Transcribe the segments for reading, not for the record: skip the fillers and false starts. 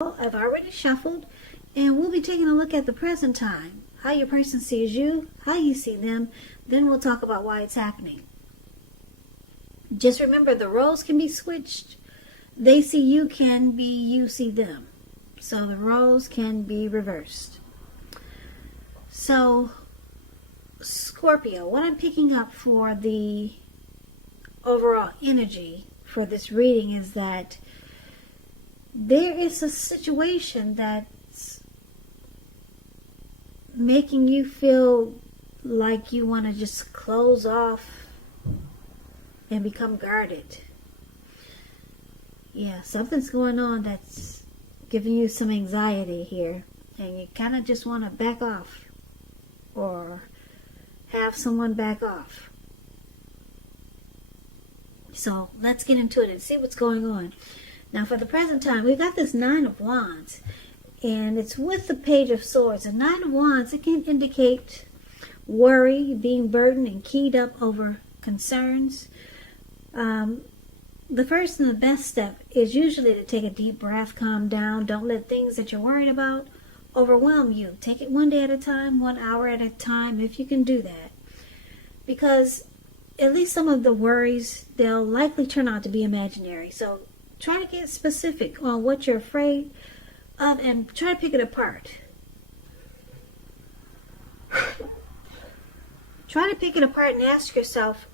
I've already shuffled, and we'll be taking a look at the present time, how your person sees you, how you see them, then we'll talk about why it's happening. Just remember, the roles can be switched. They see you can be you see them. So the roles can be reversed. So, Scorpio, what I'm picking up for the overall energy for this reading is that there is a situation that's making you feel like you want to just close off and become guarded. Yeah, something's going on that's giving you some anxiety here, and you kind of just want to back off or have someone back off. So let's get into it and see what's going on. Now, for the present time, we've got this Nine of Wands, and it's with the Page of Swords. A Nine of Wands, it can indicate worry, being burdened and keyed up over concerns. The first and the best step is usually to take a deep breath, calm down. Don't let things that you're worried about overwhelm you. Take it one day at a time, 1 hour at a time, if you can do that. Because at least some of the worries, they'll likely turn out to be imaginary. So try to get specific on what you're afraid of and try to pick it apart. Try to pick it apart and ask yourself,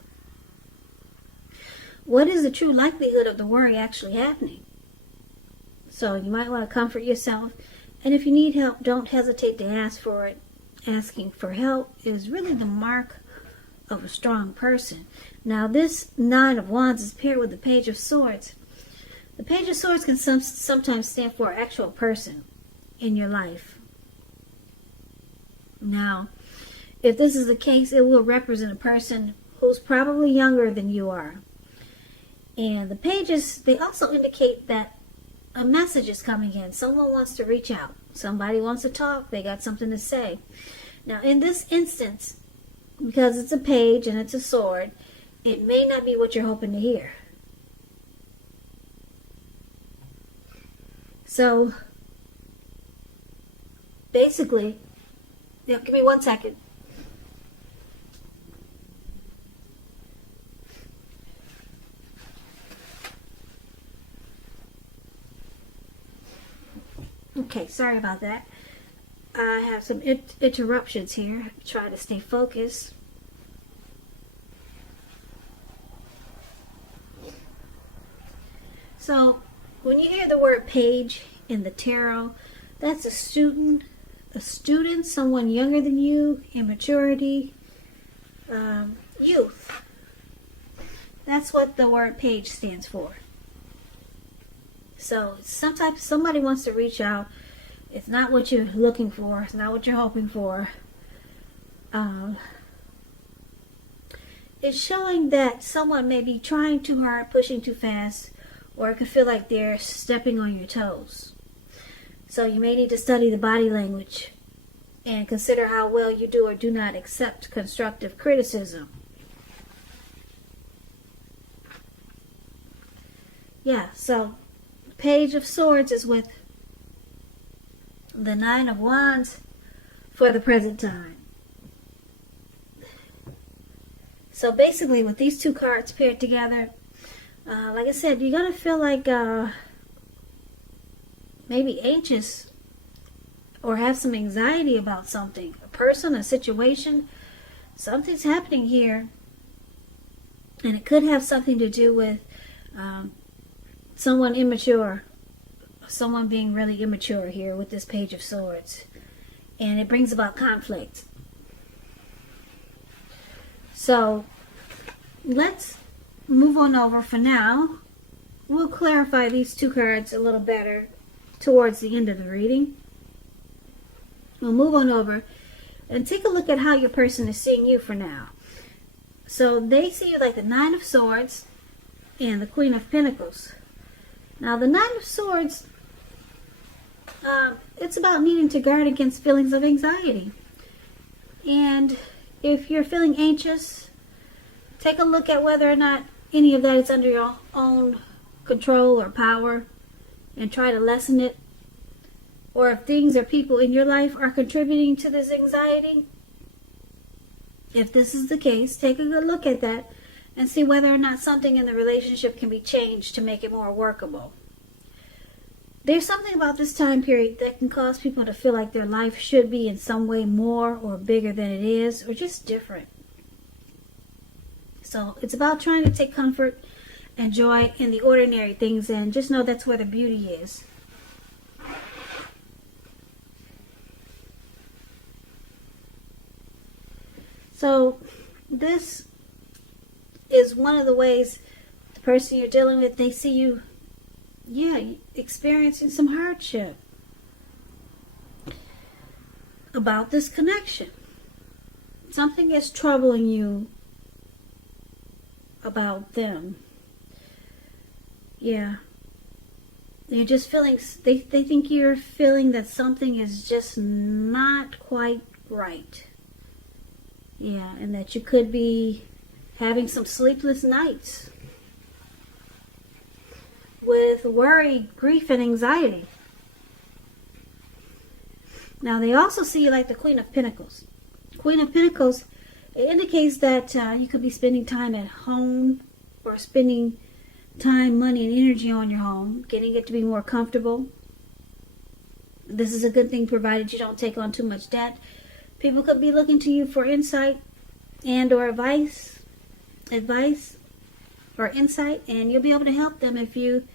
what is the true likelihood of the worry actually happening? So you might want to comfort yourself. And if you need help, don't hesitate to ask for it. Asking for help is really the mark of a strong person. Now, this Nine of Wands is paired with the Page of Swords. The Page of Swords can sometimes stand for an actual person in your life. Now, if this is the case, it will represent a person who's probably younger than you are. And the pages, they also indicate that a message is coming in. Someone wants to reach out. Somebody wants to talk. They got something to say. Now, in this instance, because it's a page and it's a sword, it may not be what you're hoping to hear. So, basically, give me 1 second. Okay, sorry about that. I have some interruptions here. Try to stay focused. So, when you hear the word page in the tarot, that's a student, someone younger than you, immaturity, youth. That's what the word page stands for. So sometimes somebody wants to reach out. It's not what you're looking for. It's not what you're hoping for. It's showing that someone may be trying too hard, pushing too fast, or it can feel like they're stepping on your toes. So you may need to study the body language and consider how well you do or do not accept constructive criticism. Yeah, so Page of Swords is with the Nine of Wands for the present time. So basically, with these two cards paired together, like I said, you're going to feel like maybe anxious or have some anxiety about something. A person, a situation, something's happening here. And it could have something to do with someone immature, someone being really immature here with this Page of Swords. And it brings about conflict. So, let's move on over for now. We'll clarify these two cards a little better towards the end of the reading. We'll move on over and take a look at how your person is seeing you for now. So, they see you like the Nine of Swords and the Queen of Pentacles. Now, the Nine of Swords, it's about needing to guard against feelings of anxiety. And if you're feeling anxious, take a look at whether or not any of that is under your own control or power, and try to lessen it or if things or people in your life are contributing to this anxiety. If this is the case, take a good look at that and see whether or not something in the relationship can be changed to make it more workable. There's something about this time period that can cause people to feel like their life should be in some way more or bigger than it is, or just different. So it's about trying to take comfort and joy in the ordinary things, and just know that's where the beauty is. So this is one of the ways the person you're dealing with, they see you, experiencing some hardship about this connection. Something is troubling you about them. Yeah. You're just feeling, they think you're feeling that something is just not quite right. Yeah, and that you could be having some sleepless nights with worry, grief, and anxiety. Now, they also see you like the Queen of Pentacles. Queen of Pentacles, it indicates that you could be spending time at home, or spending time, money, and energy on your home, getting it to be more comfortable. This is a good thing provided you don't take on too much debt. People could be looking to you for insight and or advice or insight, and you'll be able to help them if you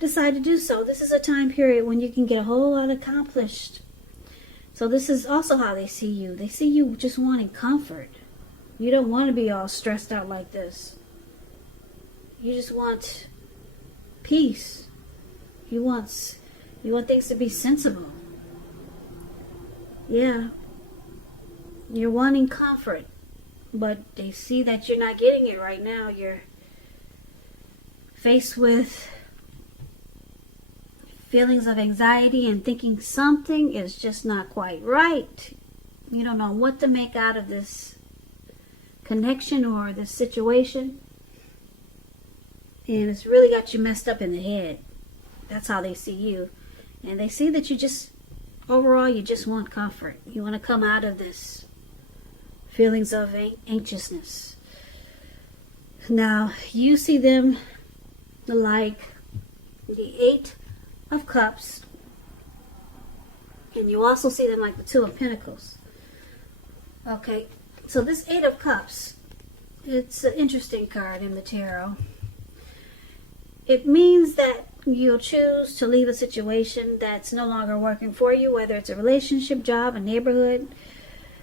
decide to do so. This is a time period when you can get a whole lot accomplished. So this is also how they see you. They see you just wanting comfort. You don't want to be all stressed out like this. You just want peace. You want things to be sensible. Yeah. You're wanting comfort, but they see that you're not getting it right now. You're faced with feelings of anxiety and thinking something is just not quite right. You don't know what to make out of this connection or this situation. And it's really got you messed up in the head. That's how they see you. And they see that overall, you just want comfort. You want to come out of this feelings of anxiousness. Now, you see them like the Eight of Cups, and you also see them like the Two of Pentacles. Okay, so this Eight of Cups, it's an interesting card in the tarot. It means that you'll choose to leave a situation that's no longer working for you, whether it's a relationship, job, a neighborhood.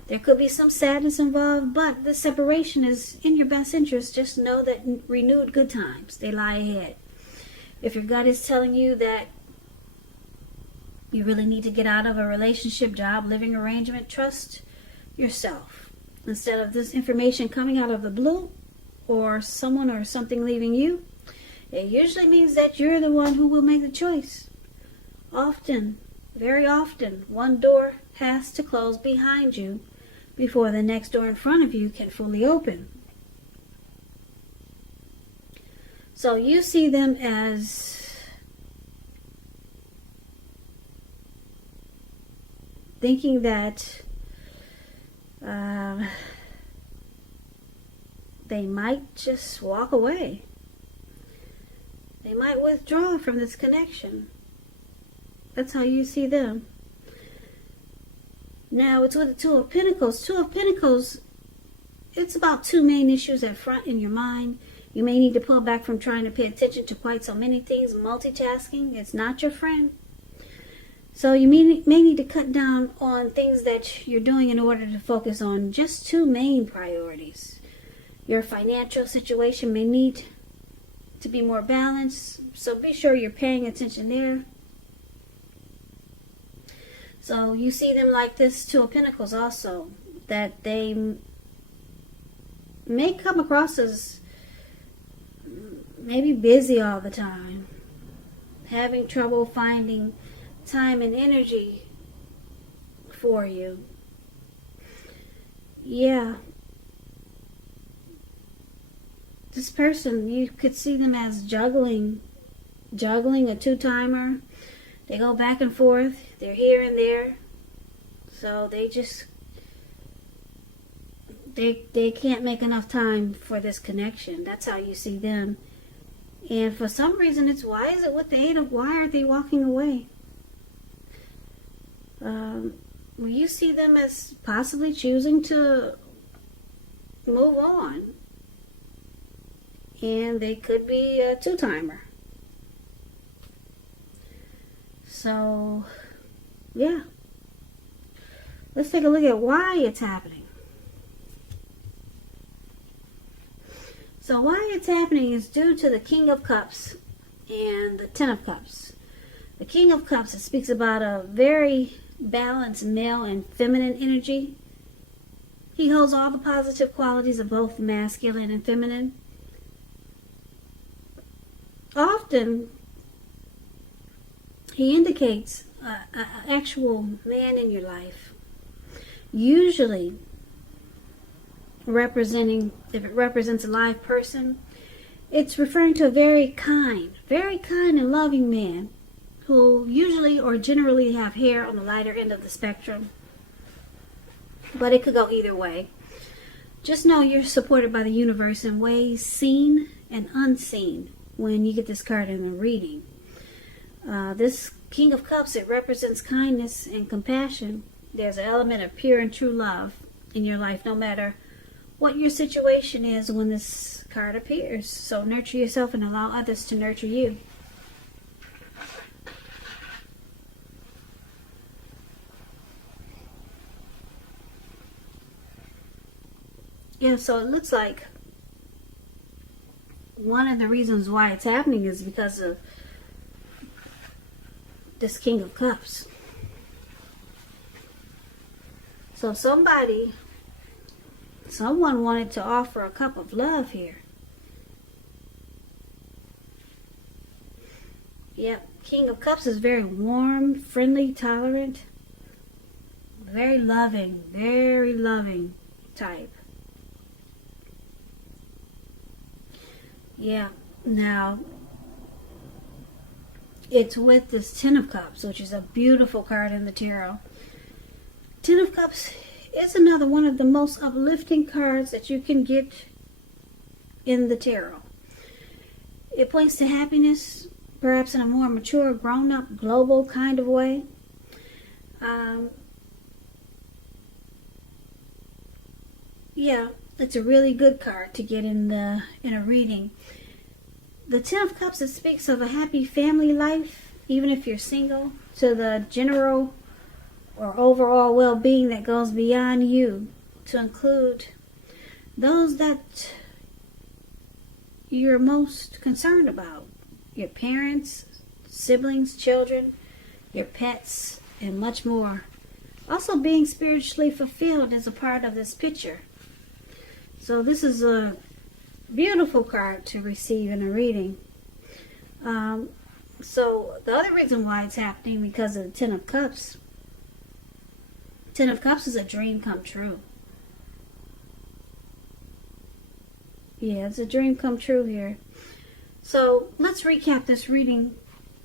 There could be some sadness involved, but the separation is in your best interest. Just know that renewed good times, they lie ahead. If your gut is telling you that you really need to get out of a relationship, job, living arrangement, trust yourself. Instead of this information coming out of the blue, or someone or something leaving you, it usually means that you're the one who will make the choice. Often, very often, one door has to close behind you before the next door in front of you can fully open. So you see them as thinking that they might just walk away. They might withdraw from this connection. That's how you see them. Now, it's with the Two of Pentacles. Two of Pentacles, it's about two main issues at front in your mind. You may need to pull back from trying to pay attention to quite so many things. Multitasking is not your friend. So you may need to cut down on things that you're doing in order to focus on just two main priorities. Your financial situation may need to be more balanced, so be sure you're paying attention there. So you see them like this Two of Pentacles also, that they may come across as maybe busy all the time, having trouble finding time and energy for you. Yeah. This person, you could see them as juggling a two-timer, They go back and forth. They're here and there. So they can't make enough time for this connection. That's how you see them. And for some reason, it's why is it with the Eight of, why are they walking away? You see them as possibly choosing to move on. And they could be a two-timer. So, yeah. Let's take a look at why it's happening. So why it's happening is due to the King of Cups and the Ten of Cups. The King of Cups, it speaks about a very balanced male and feminine energy. He holds all the positive qualities of both masculine and feminine. Often, he indicates an actual man in your life. Usually, if it represents a live person, it's referring to a very kind and loving man who usually or generally have hair on the lighter end of the spectrum. But it could go either way. Just know you're supported by the universe in ways seen and unseen when you get this card in a reading. This King of Cups, it represents kindness and compassion. There's an element of pure and true love in your life, no matter what your situation is when this card appears. So nurture yourself and allow others to nurture you. Yeah, so it looks like one of the reasons why it's happening is because of this King of Cups. So someone wanted to offer a cup of love here. Yep, King of Cups is very warm, friendly, tolerant, very loving type. Yeah, now it's with this Ten of Cups, which is a beautiful card in the tarot. Ten of Cups is another one of the most uplifting cards that you can get in the tarot. It points to happiness, perhaps in a more mature, grown-up, global kind of way. Yeah, it's a really good card to get in a reading. The Ten of Cups, it speaks of a happy family life, even if you're single, to the general or overall well-being that goes beyond you, to include those that you're most concerned about. Your parents, siblings, children, your pets, and much more. Also, being spiritually fulfilled is a part of this picture. So this is a beautiful card to receive in a reading. So the other reason why it's happening, because of the Ten of Cups. Ten of Cups is a dream come true. Yeah, it's a dream come true here. So let's recap this reading,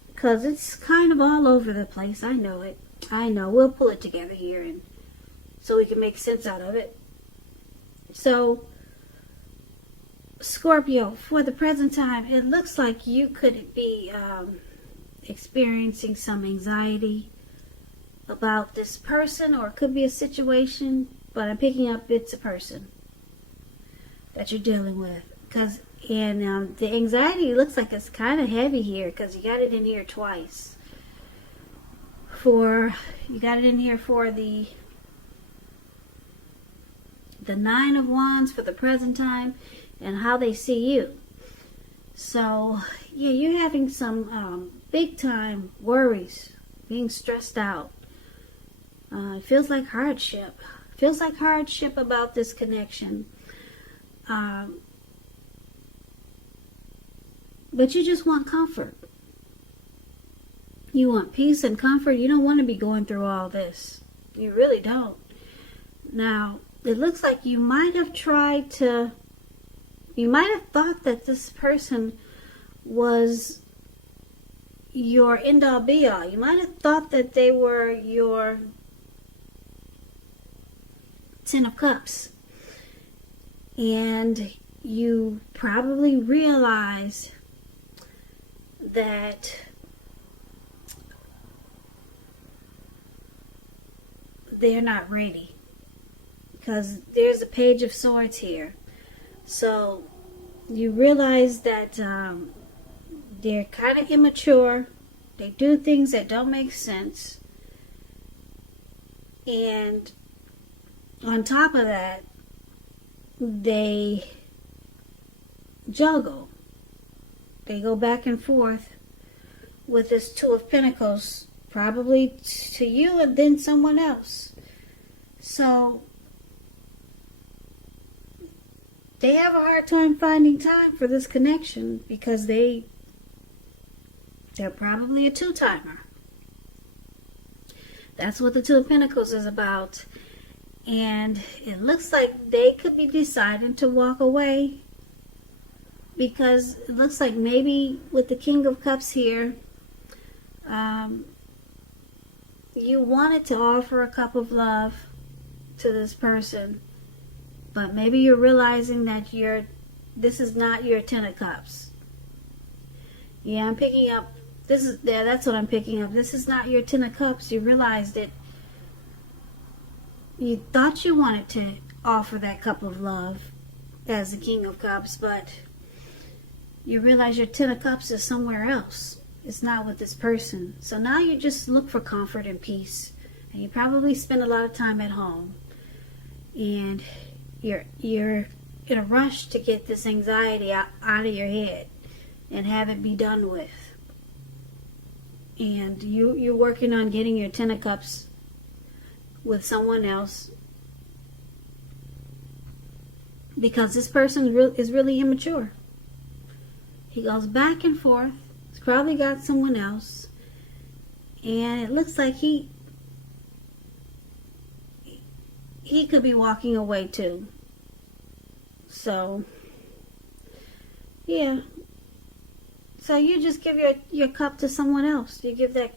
because it's kind of all over the place. I know it. I know. We'll pull it together here, and so we can make sense out of it. So, Scorpio, for the present time, it looks like you could be experiencing some anxiety about this person, or it could be a situation, but I'm picking up it's a person that you're dealing with. And the anxiety looks like it's kind of heavy here, because you got it in here twice. You got it in here for the Nine of Wands for the present time, and how they see you. So, yeah, you're having some big time worries, being stressed out. It feels like hardship. Feels like hardship about this connection. But you just want comfort. You want peace and comfort. You don't want to be going through all this. You really don't. Now, it looks like you might have thought that this person was your end-all be-all. You might have thought that they were your Ten of Cups. And you probably realize that they're not ready, because there's a Page of Swords here. So you realize that they're kind of immature. They do things that don't make sense. And on top of that, they juggle. They go back and forth with this Two of Pentacles, probably to you and then someone else. So they have a hard time finding time for this connection, because they're probably a two-timer. That's what the Two of Pentacles is about. And it looks like they could be deciding to walk away, because it looks like maybe with the King of Cups here, you wanted to offer a cup of love to this person, but maybe you're realizing that this is not your Ten of Cups. Yeah, I'm picking up, that's what I'm picking up. This is not your Ten of Cups. You realized it. You thought you wanted to offer that cup of love as the King of Cups, but you realize your Ten of Cups is somewhere else. It's not with this person. So now you just look for comfort and peace. And you probably spend a lot of time at home. And you're in a rush to get this anxiety out of your head and have it be done with. And you're working on getting your Ten of Cups with someone else, because this person is really immature. He goes back and forth. He's probably got someone else, and it looks like he could be walking away too. So yeah, so you just give your cup to someone else. You give that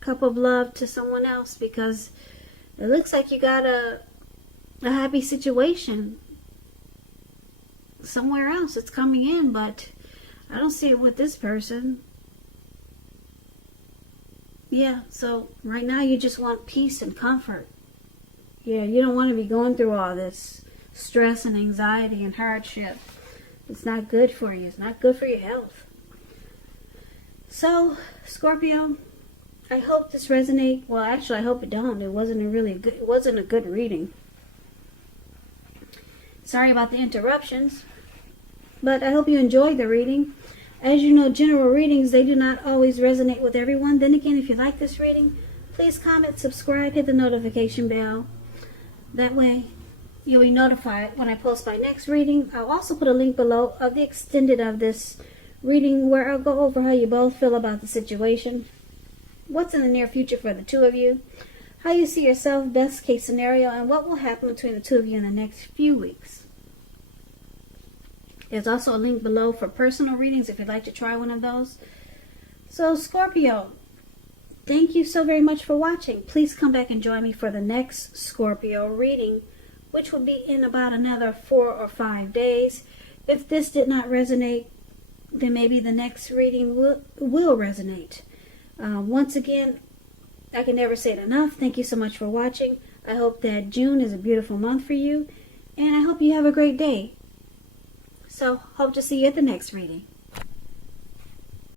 cup of love to someone else, because it looks like you got a happy situation somewhere else. It's coming in, but I don't see it with this person. Yeah, so right now you just want peace and comfort. Yeah, you don't want to be going through all this stress and anxiety and hardship. It's not good for you. It's not good for your health. So, Scorpio, I hope this resonates. Well, actually, I hope it don't. It wasn't a good reading. Sorry about the interruptions, but I hope you enjoyed the reading. As you know, general readings, they do not always resonate with everyone. Then again, if you like this reading, please comment, subscribe, hit the notification bell. That way, you'll be notified when I post my next reading. I'll also put a link below of the extended of this reading, where I'll go over how you both feel about the situation, what's in the near future for the two of you, how you see yourself, best case scenario, and what will happen between the two of you in the next few weeks. There's also a link below for personal readings if you'd like to try one of those. So, Scorpio, thank you so very much for watching. Please come back and join me for the next Scorpio reading, which will be in about another 4 or 5 days. If this did not resonate, then maybe the next reading will resonate. Once again, I can never say it enough. Thank you so much for watching. I hope that June is a beautiful month for you, and I hope you have a great day. So, hope to see you at the next reading.